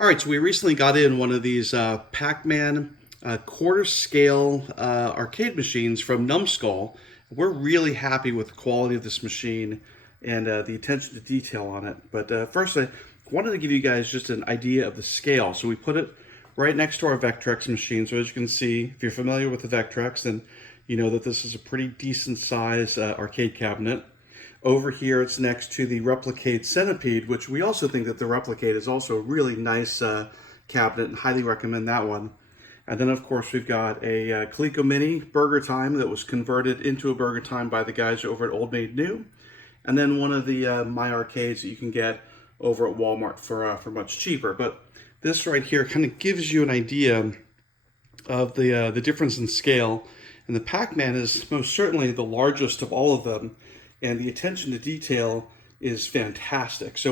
All right, so we recently got in one of these Pac-Man quarter scale arcade machines from Numskull. We're really happy with the quality of this machine and the attention to detail on it. But first, I wanted to give you guys just an idea of the scale. So we put it right next to our Vectrex machine. So as you can see, if you're familiar with the Vectrex, then you know that this is a pretty decent size arcade cabinet. Over here, it's next to the Replicate Centipede, which we also think that the Replicate is also a really nice cabinet and highly recommend that one. And then, of course, we've got a Coleco Mini Burger Time that was converted into a Burger Time by the guys over at Old Maid New. And then one of the My Arcades that you can get over at Walmart for much cheaper. But this right here kind of gives you an idea of the difference in scale. And the Pac-Man is most certainly the largest of all of them, and the attention to detail is fantastic. So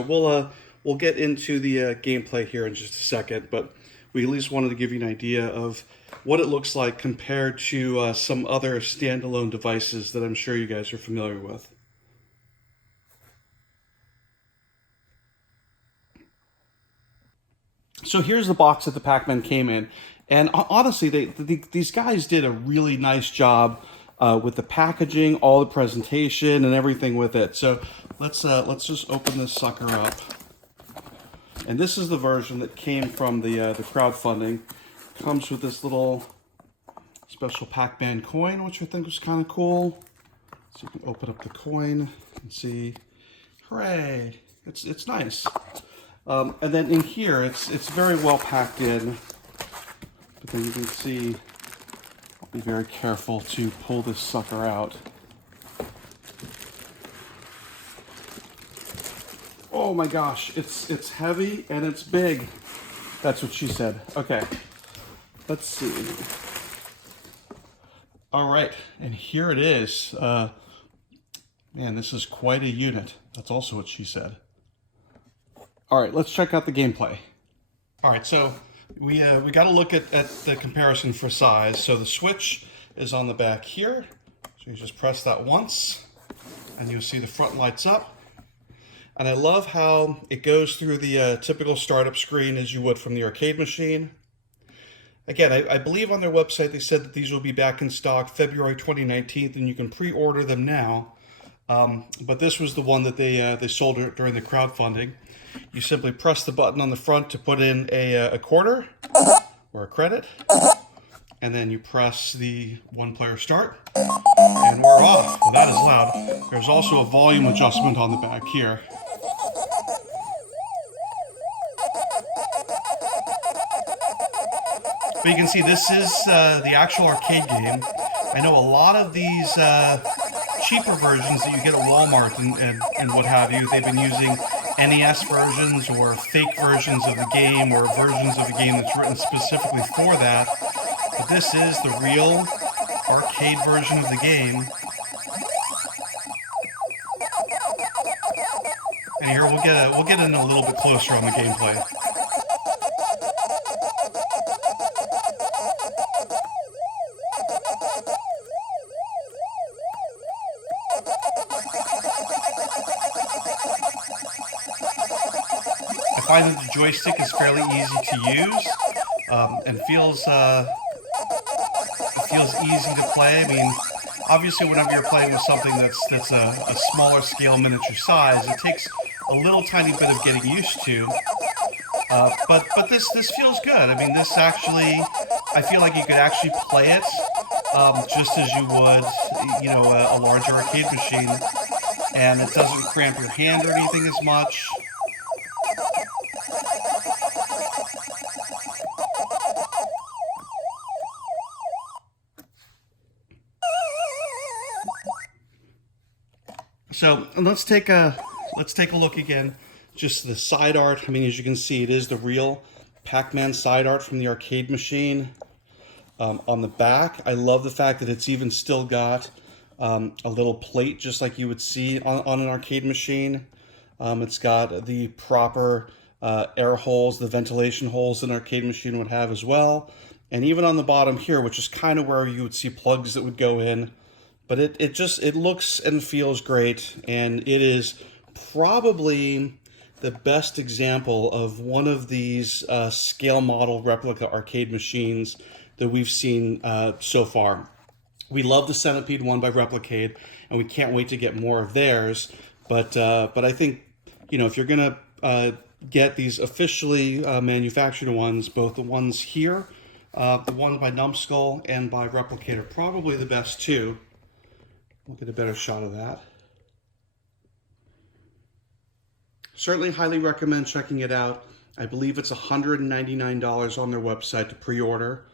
we'll get into the gameplay here in just a second, but we at least wanted to give you an idea of what it looks like compared to some other standalone devices that I'm sure you guys are familiar with. So here's the box that the Pac-Man came in, and honestly, these guys did a really nice job with the packaging, all the presentation, and everything with it. So let's just open this sucker up. And this is the version that came from the crowdfunding. Comes with this little special Pac-Man coin, which I think was kind of cool. So you can open up the coin and see. Hooray! It's nice. And then in here, it's very well packed in. But then you can see. Be very careful to pull this sucker out. Oh my gosh, it's heavy and it's big. That's what she said. Okay, let's see. All right, and here it is. Man, this is quite a unit. That's also what she said. All right, let's check out the gameplay. All right, so we got to look at the comparison for size. So the switch is on the back here. So you just press that once, and you'll see the front lights up. And I love how it goes through the typical startup screen as you would from the arcade machine. Again, I believe on their website they said that these will be back in stock February 2019, and you can pre-order them now. But this was the one that they sold during the crowdfunding. You simply press the button on the front to put in a quarter or a credit, and then you press the one-player start, and we're off. Well, that is loud. There's also a volume adjustment on the back here. But you can see this is the actual arcade game. I know a lot of these cheaper versions that you get at Walmart and what have you, they've been using NES versions or fake versions of the game or versions of the game that's written specifically for that. But this is the real arcade version of the game. And here we'll get in a little bit closer on the gameplay. I find that the joystick is fairly easy to use and feels easy to play. I mean, obviously, whenever you're playing with something that's a smaller scale miniature size, it takes a little tiny bit of getting used to. But this feels good. I mean, this actually, I feel like you could actually play it just as you would, a larger arcade machine, and it doesn't cramp your hand or anything as much. So let's take a look again. Just the side art. I mean, as you can see, it is the real Pac-Man side art from the arcade machine. On the back, I love the fact that it's even still got a little plate, just like you would see on an arcade machine. It's got the proper air holes, the ventilation holes an arcade machine would have as well. And even on the bottom here, which is kind of where you would see plugs that would go in. But it looks and feels great, and it is probably the best example of one of these scale model replica arcade machines that we've seen so far. We love the Centipede one by Replicade, and we can't wait to get more of theirs. But I think, you know, if you're gonna get these officially manufactured ones, both the ones here, the one by Numskull and by Replicade are probably the best too. We'll get a better shot of that. Certainly highly recommend checking it out. I believe it's $199 on their website to pre-order.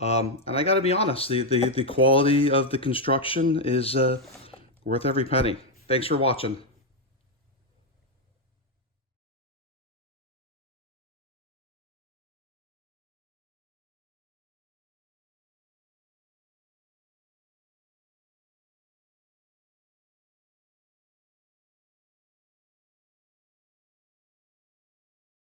And I gotta be honest, the quality of the construction is worth every penny. Thanks for watching.